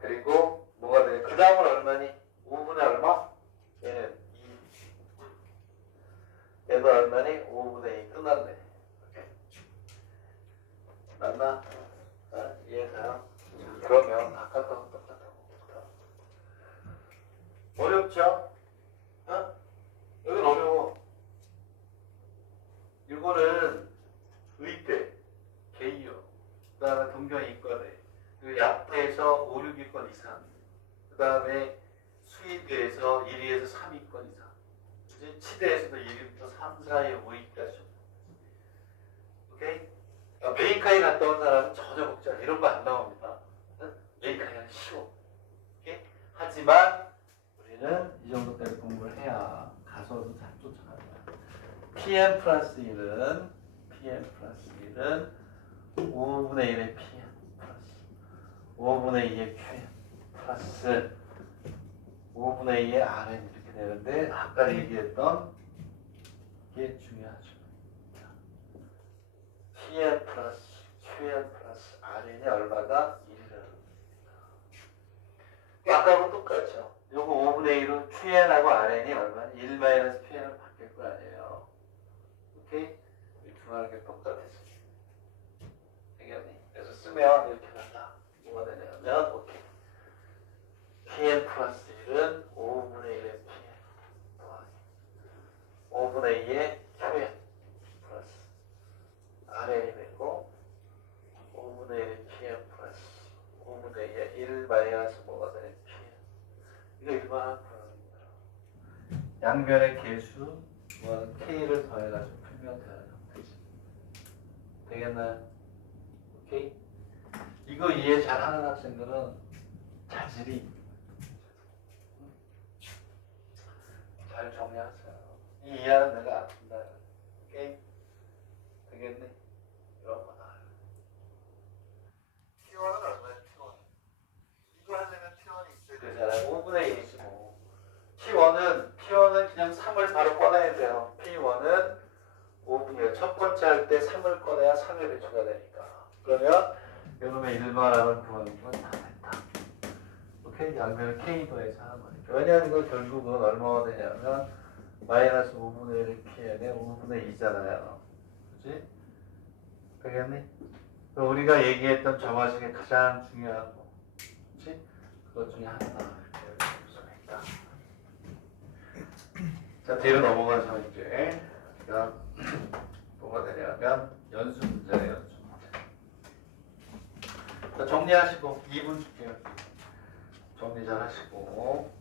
그리고 뭐가 돼? 그 다음은 얼마니? 5분의 얼마? 얘는 2. 얘도 얼마니? 5분의 2. 끝났네. 오케이. 맞나? 이해가요? 그러면 아까 거랑 똑같다고. 어렵죠? 어? 여긴 어려워. 이거는 의대, 개요, 그 다음에 동경이과대, 그리고 약대에서 5, 6위권 이상, 그 다음에 수의대에서 1위에서 3위권 이상, 그치? 치대에서도 1위부터 3, 4위, 5위까지. 오케이? 그러니까 메인카이 갔다 온 사람은 전혀 걱정 안 해. 이런 거 안 나옵니다. 메인카이는 쉬워. 오케이? 하지만 우리는 이 정도까지 공부를 해야 가서도 잘 쫓아가는 거야. PM 플러스 1은 5분의 1의 PM 플러스 5분의 2의 QM 플러스 5분의 2의 RN 이렇게 되는데 아까 얘기했던 게 중요하죠. PM 플러스 QM 플러스 RN이 얼마다? 1이라는 아까하고 똑같죠. 요거 5분의 1은 QN하고 RN이 얼마나? 1 마이너스 QN으로 바뀔 거 아니에요. 오케이? 중요한 게 똑같았어. 되겠니? 그래서 쓰면 이렇게 간다. 뭐가 되냐면, 오케이. PM 플러스 1은 5분의 1의 PM 더하기 5분의 2의 QN 플러스 RN이 되고 5분의 1의 PM 플러스 5분의 2의 1 마이너스 뭐가 되냐? PM. 이거 일반한 표현입니다. 양변의 개수 K를 더해가지고 풀면 되는 형태지. 되겠나요? 오케이? 이거 이해 잘하는 학생들은 자질이 잘 정리하세요. 이 이해는 내가 안 푼다. 오케이? 되겠네? 이런 거 나와요. P1은 얼마야? P1. 이거 하려면 P1이 있어야 되잖아요. 5분의 1이지 뭐. P1은 그냥 3을 바로 꺼내야 돼요. P1은 5분의 1. 첫 번째 할 때 3을 꺼내야 3의 배수가 되니까. 그러면 요놈의 1반함을 구하는 건 다 됐다. 오케이? 양면을 K 더해서 하는 거니까. 왜냐하면 이거 결국은 얼마가 되냐면 마이너스 5분의 1의 Pn에 5분의 2잖아요. 그치? 되겠니? 우리가 얘기했던 정화식의 가장 중요한 거. 그치? 그것 중에 하나. 이렇게 볼 수가 있다. 자, 뒤로 넘어가서 이제 우리가 뭐가 되냐면 연수 문제예요. 연수 문제. 자, 정리하시고 2분 줄게요. 정리 잘 하시고.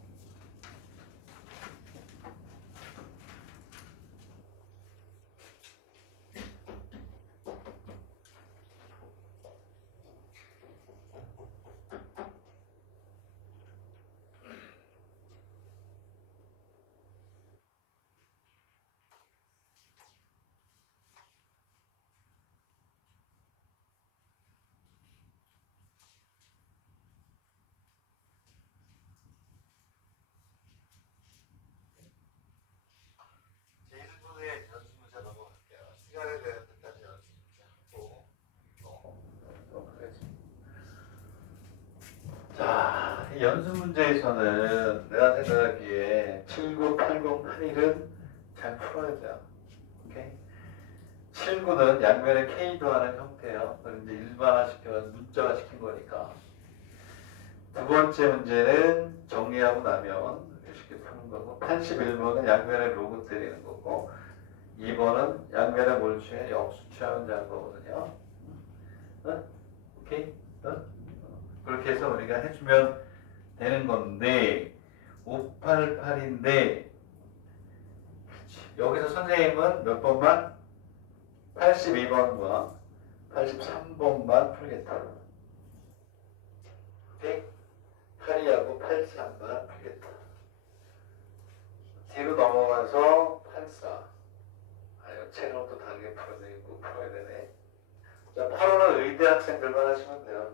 연수 문제 넘어갈게요. 시간에 대한 데까지 연수 문제 하고 넘어가야지. 자, 이 연수 문제에서는 내가 생각하기에 79, 80, 81은 잘 풀어야 돼요. 오케이? 79는 양면에 K 더하는 형태예요. 그걸 이제 일반화시켜서 문자화 시킨 거니까. 두 번째 문제는 정리하고 나면 쉽게 푸는 거고, 81번은 양면에 로그 때리는 거고, 2번은 양면에 뭘 취해? 역수 취하면 되는 거거든요. 오케이? 그렇게 해서 우리가 해주면 되는 건데, 588인데, 여기서 선생님은 몇 번만? 82번과 83번만 풀겠다. 오케이? 82하고 83만 풀겠다. 뒤로 넘어가서 84. 책을 또 다르게 풀어야 되네. 자, 8호는 의대 학생들만 하시면 돼요.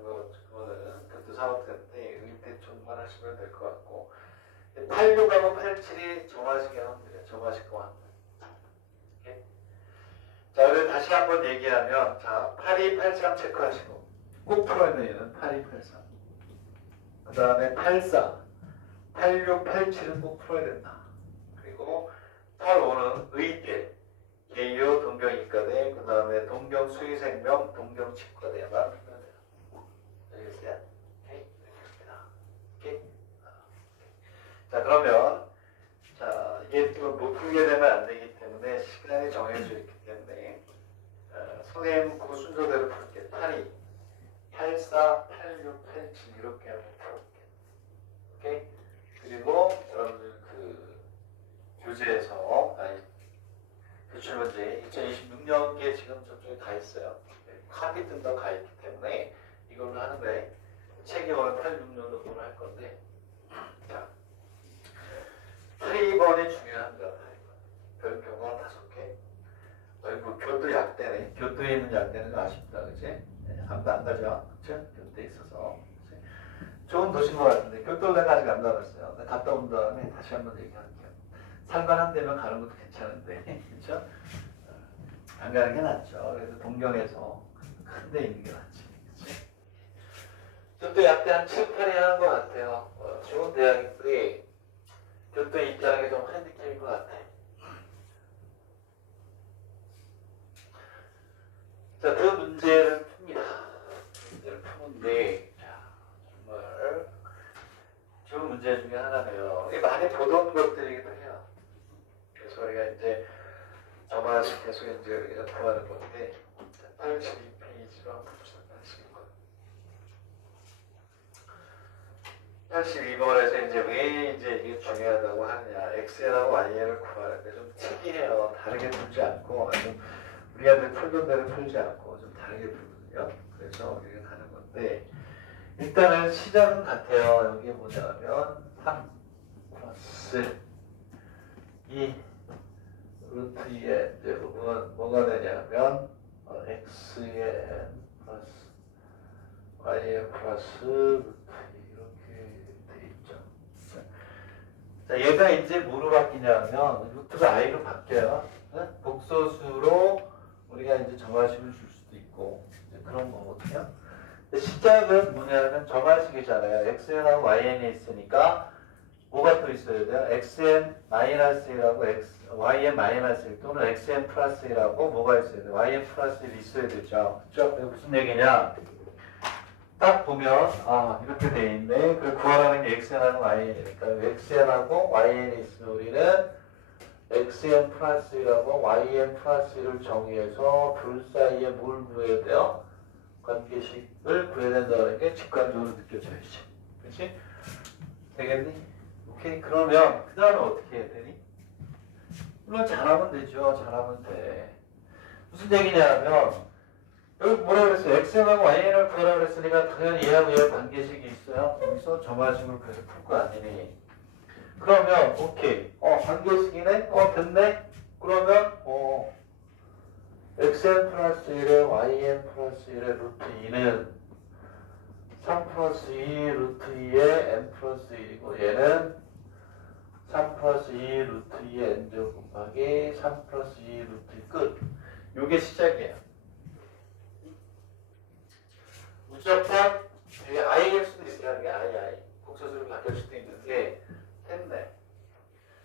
그거는 교토 사업대인데 의대 쪽만 하시면 될 것 같고. 86하고 87이 정화식의 항들이에요. 정화식과 항들. 자, 그래서 다시 한번 얘기하면, 자, 82, 83 체크하시고, 꼭 풀어야 되는 얘는 82, 83. 그 다음에 84, 86, 87은 꼭 풀어야 된다. 그리고 85는 의대, 개요, 동경이과대, 그 다음에 동경수의생명, 동경치과대만 풀면 돼요. 알겠어요? 오케이? 오케이? 자, 그러면, 자, 이게 또 못 풀게 되면 안 되기 때문에 시간이 정해져 있기 때문에, 선생님 그 순서대로 풀게. 82, 84, 86, 87 이렇게 한번 풀어볼게. 오케이? 그리고 여러분들 그 교재에서 기출문제 2026년께 지금 저쪽에 가 있어요. 카피 뜬다고 가 있기 때문에 이걸로 하는데 책이 오늘 86년도 그걸 할 건데, 자, 8번이 중요합니다. 별표가 5개. 아이고, 교도 약대네. 교도에 있는 약대는 좀 아쉽다, 그치? 아무도 안 가죠? 그쵸? 교도에 있어서. 그치? 좋은 도시인 것 같은데, 교도를 내가 아직 안 가봤어요. 갔다 온 다음에 다시 한번 얘기할게요. 살만한 데면 가는 것도 괜찮은데, 그쵸? 안 가는 게 낫죠. 그래서 동경에서 큰 데 있는 게 낫지. 그치? 교도 약대 한 7, 8위 하는 것 같아요. 좋은 대학인데, 교도 입장에 좀 핸디캡인 것 같아. 자, 그 문제를 풉니다. 문제를 푸는데, 자, 정말 좋은 문제 중에 하나네요. 이게 많이 보던 것들이기도 해요. 그래서 우리가 이제 저만씩 계속 이제 구하는 건데, 82페이지로 한번 봅시다. 82번에서 이제 왜 이제 이게 중요하다고 하느냐, xn하고 yn을 구하는데 좀 특이해요. 다르게 풀지 않고, 우리한테 풀던 대로 풀지 않고 좀 다르게 풀거든요. 그래서 우리가 가는 건데, 일단은 시작은 같아요. 여기 뭐냐면 3 플러스 2 루트 2에 이제 뭐가 되냐면 x의 n 플러스 yn 플러스 루트 2 이렇게 돼 있죠. 자, 얘가 이제 뭐로 바뀌냐면 루트가 i로 바뀌어요. 네? 복소수로 우리가 이제 정화식을 줄 수도 있고 이제 그런 거거든요. 근데 시작은 뭐냐면 정화식이잖아요. xn하고 yn이 있으니까 뭐가 또 있어야 돼요? xn 마이너스 1하고 yn 마이너스 1 또는 xn 플러스 1하고 뭐가 있어야 돼요? yn 플러스 1이 있어야 되죠. 그죠? 이게 무슨 얘기냐? 딱 보면 아 이렇게 돼 있네. 그 구하라는 게 xn하고 yn이니까 xn하고 yn이 있으면 우리는 xn 플러스 1하고 yn 플러스 1을 정의해서 둘 사이에 뭘 구해야 돼요? 관계식을 구해야 된다는 게 직관적으로 느껴져야지. 그렇지? 되겠니? 오케이. 그러면 그 다음에 어떻게 해야 되니? 물론 잘하면 되죠. 잘하면 돼. 무슨 얘기냐면 여기 뭐라 그랬어요? xn하고yn을 구하라 그랬으니까 당연히 얘하고 얘 관계식이 있어요. 여기서 점화식으로 그래서 풀 거 아니니. 그러면 오케이. 관계식이네? 됐네? 그러면 xn 플러스 1에 yn 플러스 1에 루트 2는 3 플러스 2 루트 2에 n 플러스 1이고 얘는 3 플러스 2 루트 2에 n제곱 곱하기 3 플러스 2 루트 2 끝. 요게 시작이에요. 무조건 이게 i일 수도 있어요. 이게 i 복소수로 바뀔 수도 있는데 했네.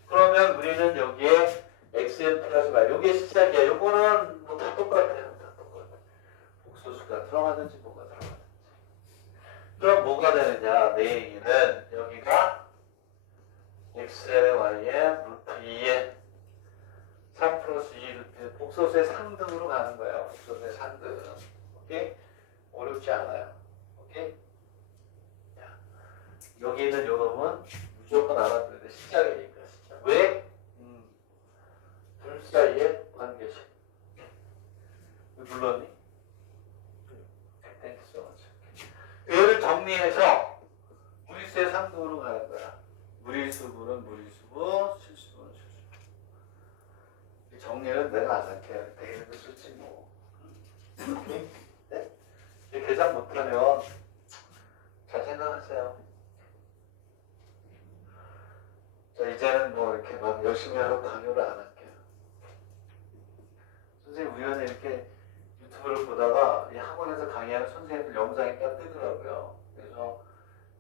그러면 우리는 여기에 xn 플러스 y 요게 시작이야. 요거는 뭐 다 똑같아요. 다 똑같아. 복소수가 들어가든지 뭐가 들어가든지. 그럼 뭐가 되느냐? 내 얘기는 여기가 xn의 y의 루트 2에 3 플러스 2 루트 복소수의 상등으로 가는 거예요. 복소수의 상등. 오케이? 어렵지 않아요. 오케이? 자, 여기 있는 요 놈은 무조건 알아둬야 돼. 시작이니까 시작. 왜? 둘 사이에 관계식. 왜 불렀니? Thank you so much. 얘를 정리해서 무리수의 상등으로 가는 거야. 무리수분은 무리수분, 실수분은 실수분. 정리는 내가 안 할게. 되는 거 쓰지 뭐. 오케이? 네? 계산 못하면 잘 생각하세요. 자, 이제는 뭐 이렇게 막 열심히 하라고 강요를 안 할게요. 선생님 우연히 이렇게 유튜브를 보다가 이 학원에서 강의하는 선생님들 영상이 딱 뜨더라고요. 그래서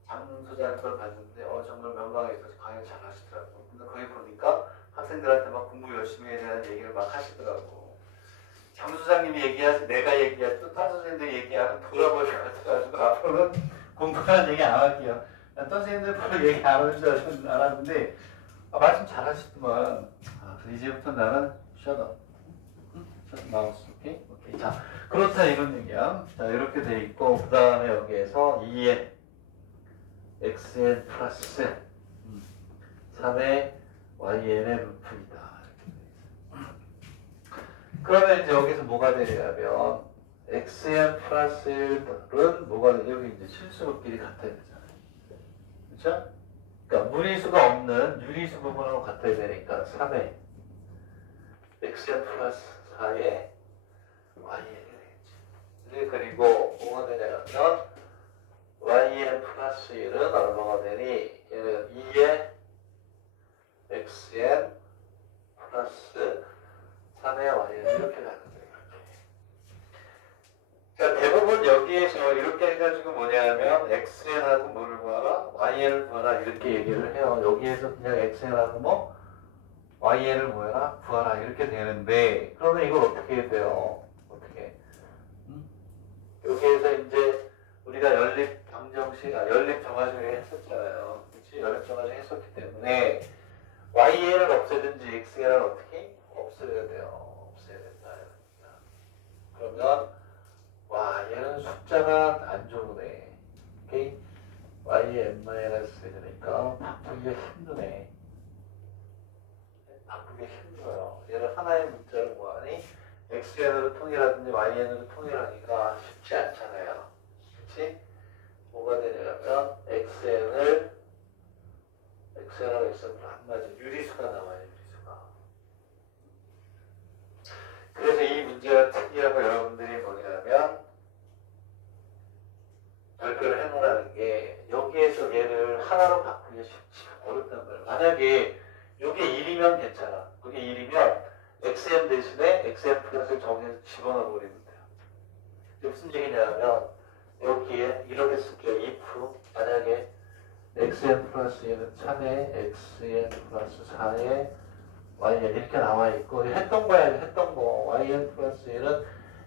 장 소장님 걸 봤는데 정말 명강에 있어서 강의 잘 하시더라고요. 근데 거기 보니까 학생들한테 막 공부 열심히 해야 되는 얘기를 막 하시더라고. 장 소장님이 얘기하지 내가 얘기하지 또 다른 선생님들 얘기하면 돌아버릴 것 같아가지고 앞으로는 공부하는 얘기 안 할게요. 난 선생님들 별로 얘기 안 하는 줄 알았는데 말씀 잘 하시더만. 이제부터 나는 셔더 마우스. 오케이? 오케이. 자, 그렇다 이런 얘기야. 자, 이렇게 돼 있고 그 다음에 여기에서 2에 xn 플러스 3의 yn의 루트이다. 그러면 이제 여기서 뭐가 되냐면 xn 플러스 1은 뭐가 되냐? 여기 이제 실수분끼리 같아야 되잖아요. 그렇죠? 그러니까 무리수가 없는 유리수 부분하고 같아야 되니까 3의 xn 플러스 4의 yn이 되겠지. 그리고 뭐가 되냐면 yn 플러스 1은 얼마가 되니? 얘는 2의 xn 플러스 3의 y는 이렇게 가는 거예요. 자, 대부분 여기에서 이렇게 해가지고 뭐냐면 xn하고 뭐를 구하라? yn을 구하라 이렇게 얘기를 해요. 여기에서 그냥 xn하고 뭐 yn을 뭐해라? 구하라 이렇게 되는데 그러면 이걸 어떻게 해야 돼요? 어떻게? 여기에서 이제 우리가 연립 정화식을 했었잖아요. 그렇지? 연립 정화식 했었기 때문에yn을 없애든지 xn을 어떻게? 없애야 돼요. 없애야 된다. 그러면 얘는 숫자가 안 좋으네. 오케이? yn-1이니까 바꾸기가 힘드네. 바꾸기 힘들어요. 얘를 하나의 문자를 뭐하니? xn으로 통일하든지 yn으로 통일하기가 쉽지 않잖아요. 그치? 뭐가 되냐면 xn하고 xn은 안 맞아. 유리수가 나와요. 유리수가. 그래서 이 문제가 특이하고 여러분들이 뭐냐면 여기에서 얘를 하나로 바꾸기가 쉽지 어렵단 말이야. 만약에 이게 1이면 괜찮아. 이게 1이면 xm 대신에 xm 플러스를 정해서 집어넣어 버리면 돼요. 이게 무슨 얘기냐면 여기에 이렇게 쓸게요. if 만약에 xm 플러스 1은 3에 xm 플러스 4에 yn 이렇게 나와 있고 했던 거야. 했던 거. yn 플러스 1은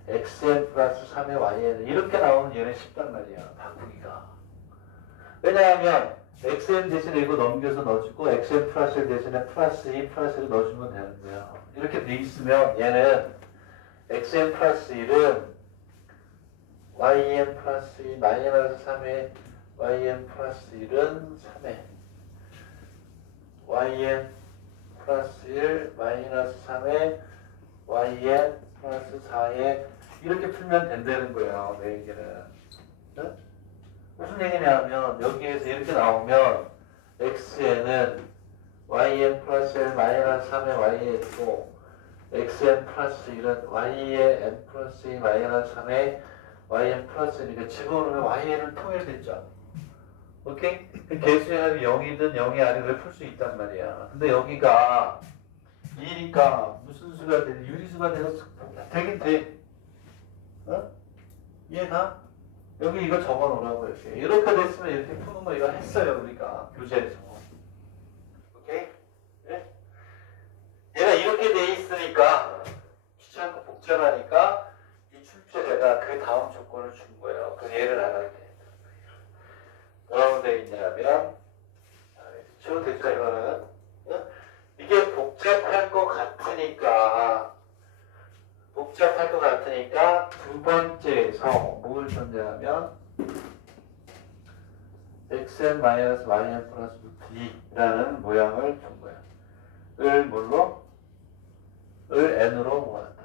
xm 플러스 3의 yn 이렇게 나오면 얘는 쉽단 말이야. 바꾸기가. 왜냐하면 xm 대신에 이거 넘겨서 넣어주고 xm 플러스 1 대신에 플러스 2 플러스 1 넣어주면 되는 거야. 이렇게 돼 있으면 얘는 xm 플러스 1은 yn 플러스 2 마이너스 3의 yn 플러스 1은 3의 yn 플러스 1 마이너스 3의 yn 플러스 4의 이렇게 풀면 된다는 거예요. 내 얘기는. 네? 무슨 얘기냐면 여기에서 이렇게 나오면 xn은 yn 플러스 1 마이너스 3의yn이고 xn 플러스 1은 y의 n 플러스 2 마이너스 3의 yn 플러스 1이니까 집어넣으면yn은 통일됐죠. 오케이? 개수의 합이 0이든 0이 아니든 풀 수 있단 말이야. 근데 여기가 2니까 무슨 수가 돼? 유리수가 돼서 되긴 돼. 어? 이해가? 여기 이거 적어 놓으라고 이렇게 됐으면 이렇게 푸는 거 이거 했어요 우리가 교재에서. 오케이? 네? 얘가 이렇게 돼 있으니까 귀찮고 복잡하니까 이 출제자가 그 다음 조건을 준 거예요. 그 얘를 알아야 돼. 뭐라고 돼 있냐면 지금 됐죠 이거는. 어? 이게 복잡할 것 같으니까 두 번째에서 뭘 존재하면 xn-yn 플러스 d라는 모양을 준 거야. 을 뭘로? 을 n으로 모았다.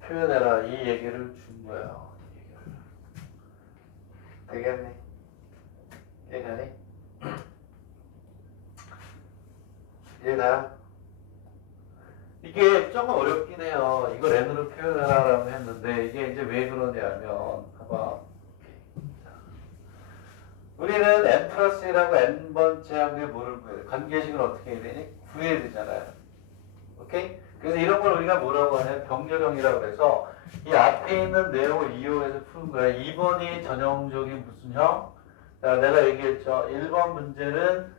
표현해라 이 얘기를 준 거예요. 되겠니? 이해가니? 이해가요? 이게 조금 어렵긴 해요. 이걸 n으로 표현하라고 했는데 이게 이제 왜 그러냐면 봐봐. 우리는 n 플러스 1하고 n번째 항의 뭐를 구해야 돼? 관계식을 어떻게 해야 되니? 구해야 되잖아요. 오케이? 그래서 이런 걸 우리가 뭐라고 하냐면 병렬형이라고 해서 이 앞에 있는 내용을 이용해서 푸는 거야. 2번이 전형적인 무슨 형? 자, 내가 얘기했죠. 1번 문제는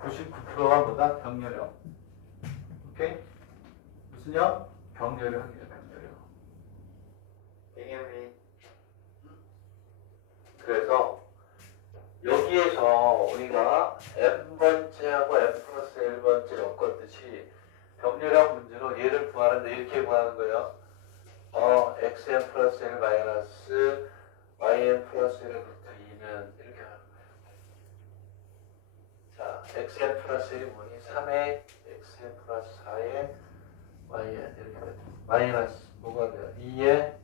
99%가 뭐다? 병렬형. 오케이? 무슨 형? 병렬형이죠, 병렬형. 이게 그래서 여기에서 우리가 n번째하고 n 플러스 1번째 엮었듯이 병렬형 문제로 얘를 구하는데 이렇게 구하는 거예요. xn 플러스 1 마이너스 yn 플러스 1 루트 2는 이렇게 하는 거예요. 자, xn 플러스 1이 뭐니? 3의 xn 플러스 4의 yn 이렇게 돼요. 마이너스 뭐가 돼요? 2의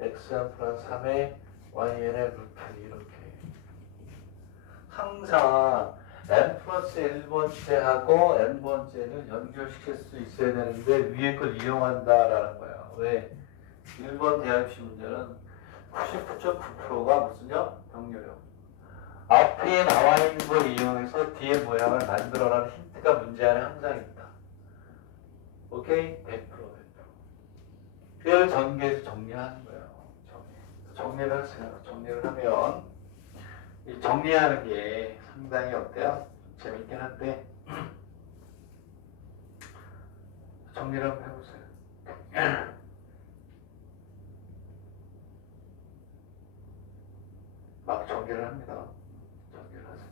xn 플러스 3의yn의 루트 이렇게. 항상 n 플러스 1번째하고 n번째를 연결시킬 수 있어야 되는데 위에 걸 이용한다라는 거야. 왜? 1번 대합식 문제는 99.9%가 무슨요? 병렬형. 앞에 나와 있는 걸 이용해서 뒤에 모양을 만들어라는 힌트가 문제 안에 항상 있다. 오케이? 100%. 그걸 전개해서 정리하는 거예요. 정리를 하세요. 정리를 하면 이 정리하는 게 상당히 어때요? 재밌긴 한데 정리를 한번 해보세요. 막 정리를 합니다. 정리를 하세요.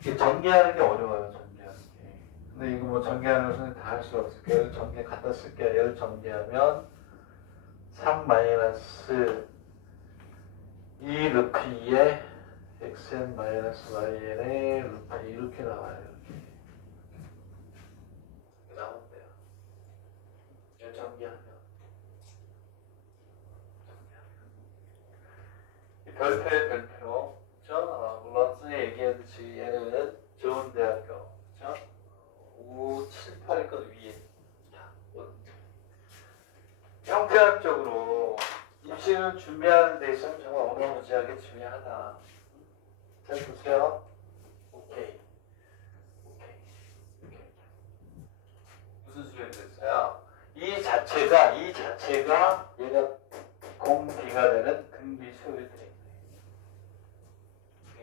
이게 전개하는 게 어려워요. 전개하는 게. 근데 이거 뭐 전개하는 것은 다 할 수 없을게요. 얘를 전개 갖다 쓸게요. 얘를 전개하면 3 마이너스 2 루트 2에 xn 마이너스 yn의 루트 이렇게 나와요. 이렇게 나온대요. 얘를 전개하면 이 별표의 별표. 그렇죠? 물론 선생님이 얘기했듯이 얘는 좋은 대학교, 그렇죠? 5, 7, 8일 것 위에. 자, 형태학적으로 입시를 준비하는 데 있어서 정말 어마무지하게 중요하다. 잘 보세요. 오케이. 무슨 소리가 됐어요? 이 자체가 얘가 공비가 되는 등비 수열이 돼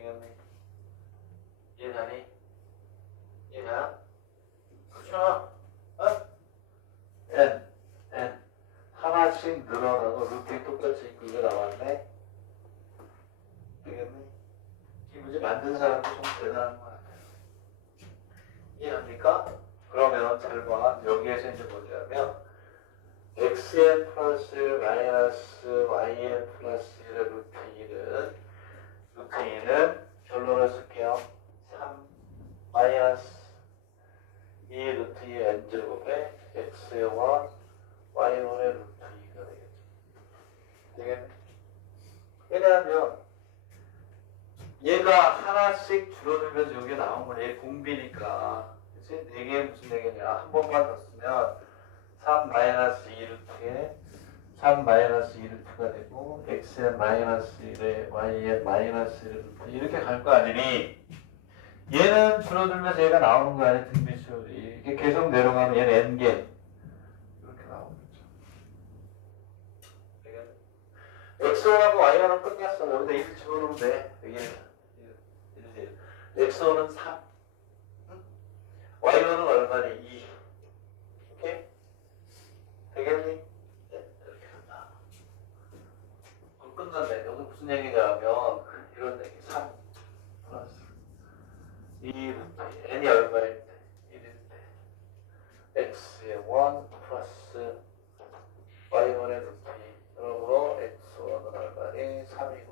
있네. 이해가니? 이해가? 그렇죠? N 하나씩 늘어나고 루트가 똑같이 있고 이거 나왔네. 되겠니? 이 문제 만든 사람도 좀 대단한 것 같아요. 이해합니까? 그러면 잘 봐. 여기에서 이제 뭐냐면 xn 플러스 마이너스 yn 플러스 1의 루트 2는 결론을 쓸게요. 3 마이너스 2 루트 2의 n제곱에 x의 1 y1의 루트 2가 되겠네. 왜냐하면 얘가 하나씩 줄어들면서 여기 나온 건 얘 공비니까. 그치? 4개 무슨 얘기냐. 한 번만 더 쓰면 3 마이너스 2 루트에 3 마이너스 2 루트가 되고 x의 마이너스 1에 y의 마이너스 1 루트 이렇게 갈 거 아니니 얘는 줄어들면서 얘가 나오는 거 아니야. 등비수열이 이게 계속 내려가면 얘는 n개 이렇게 나오겠죠. x1하고 y1은 끝났어. 여기다 1 집어넣으면 돼. 여기 1. x1은 3 y1은 얼마니? 2. 오케이? 되겠니? 네, 이렇게 한다. 그럼 끝났네. 여기 무슨 얘기냐면 이런 얘기. 3 플러스 2 루트 n이 얼마일 때? 1일 때 x의 1 플러스 y1의 루트 2. 그러므로 x1은 얼마니? 3이고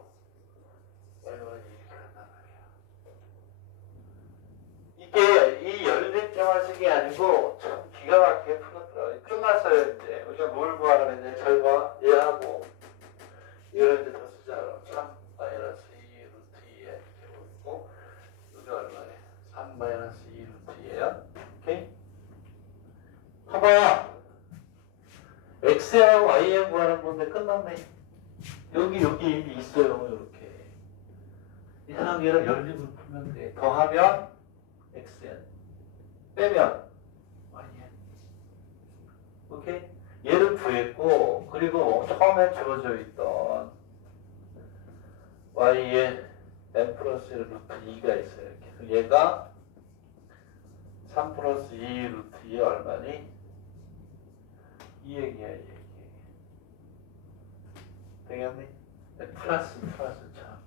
y1은 2 이렇게 한단 말이야. 이게 이 연립정화식이 아니고 참 기가 막히게 풀었더라고요. 끝났어요. 이제 우리가 뭘 구하라고 했냐. 잘 봐. 얘하고 이걸 이제 더 쓰자. 3 마이너스 2 루트 2에 제곱이고 여기 얼마네? 3 마이너스 2 루트 2에요. 오케이? 봐봐. x하고 y에 구하는 건데 끝났네. 여기 있어요. 이렇게. 얘랑 얘랑 연립을 풀면 돼. 더하면 xn 빼면 yn. 오케이? 얘를 구했고 그리고 처음에 주어져 있던 y의 n 플러스 1 루트 2가 있어요. 이렇게. 그래서 얘가 3 플러스 2 루트 2에 얼마니? 2 얘기야. 되겠니? 플러스 참.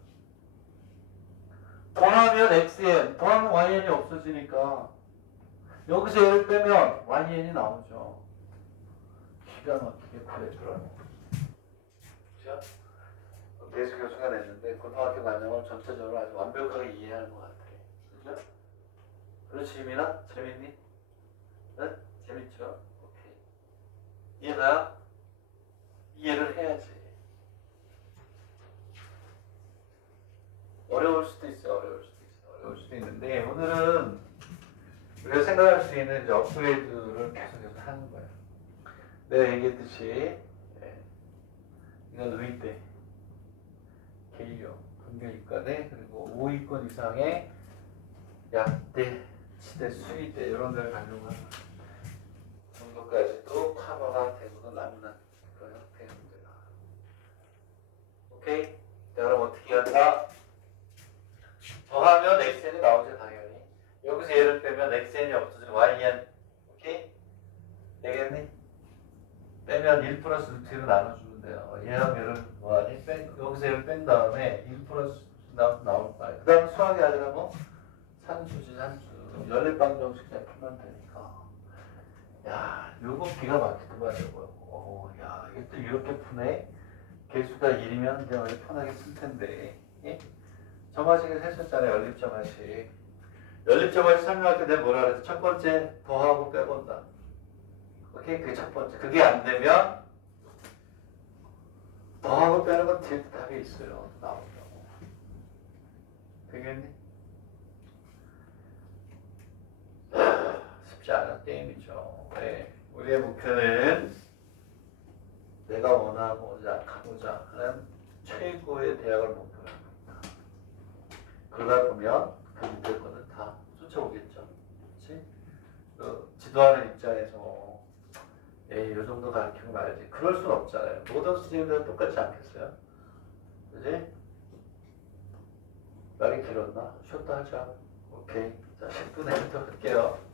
더하면 xn, 더하면yn이 없어지니까 여기서 얘를 빼면yn이 나오죠. 기가 막히게 구해주라고. 그죠? 대수 교수가 냈는데 고등학교 과정을 전체적으로 아주 완벽하게 이해하는 것 같아. 그죠? 그렇지, 유민아? 재밌니? 네? 재밌죠? 오케이. 이해가? 이해를 해야지. 어려울 수도 있어. 어려울 수도 있는데 오늘은 우리가 생각할 수 있는 이제 업그레이드를 계속해서 하는 거예요. 내가 얘기했듯이 이건 의대, 개요, 분교이과대 그리고 5위권 이상의 약대, 치대, 수의대 이런 데를 가려고 하는 정도까지도 커버가 되고도 남는 그런 형태의 문제가. 오케이? 자, 그럼 어떻게 한다? 더하면 xn이 나오죠, 당연히. 여기서 얘를 빼면 xn이 없어져. yn. 오케이? 되겠니? 빼면 1 플러스 루트 1로 나눠주면 돼요. 얘랑 얘를 뭐하니? 여기서 얘를 뺀 다음에 1 플러스 나올 거야. 그 다음 수학이 아니라 뭐? 산수지, 산수. 연립방정식 그냥 풀면 되니까. 야, 요거 기가 막히더만, 요거. 야, 이게 또 이렇게 푸네? 개수가 1이면 그냥 원래 편하게 쓸 텐데. 예? 정화식에서 했었잖아요. 연립정화식. 연립정화식 설명할 때 내가 뭐라 그랬어? 첫 번째 더하고 빼본다. 오케이? 그게 첫 번째. 그게 안 되면 더하고 빼는 건 뒤에 답이 있어요. 나오려고. 되겠니? 쉽지 않은 게임이죠. 네. 우리의 목표는 내가 원하고자 가고자 하는 최고의 대학을 목표로 합니다. 그러다 보면 그 밑에 거는 다 쫓아오겠죠. 그렇지? 지도하는 입장에서 에이, 이 정도 가르치고 말지. 그럴 순 없잖아요. 모든 선생님들은 똑같지 않겠어요? 그지? 말이 길었나? 쉬었다 하자. 오케이. 자, 10분에 부터 할게요.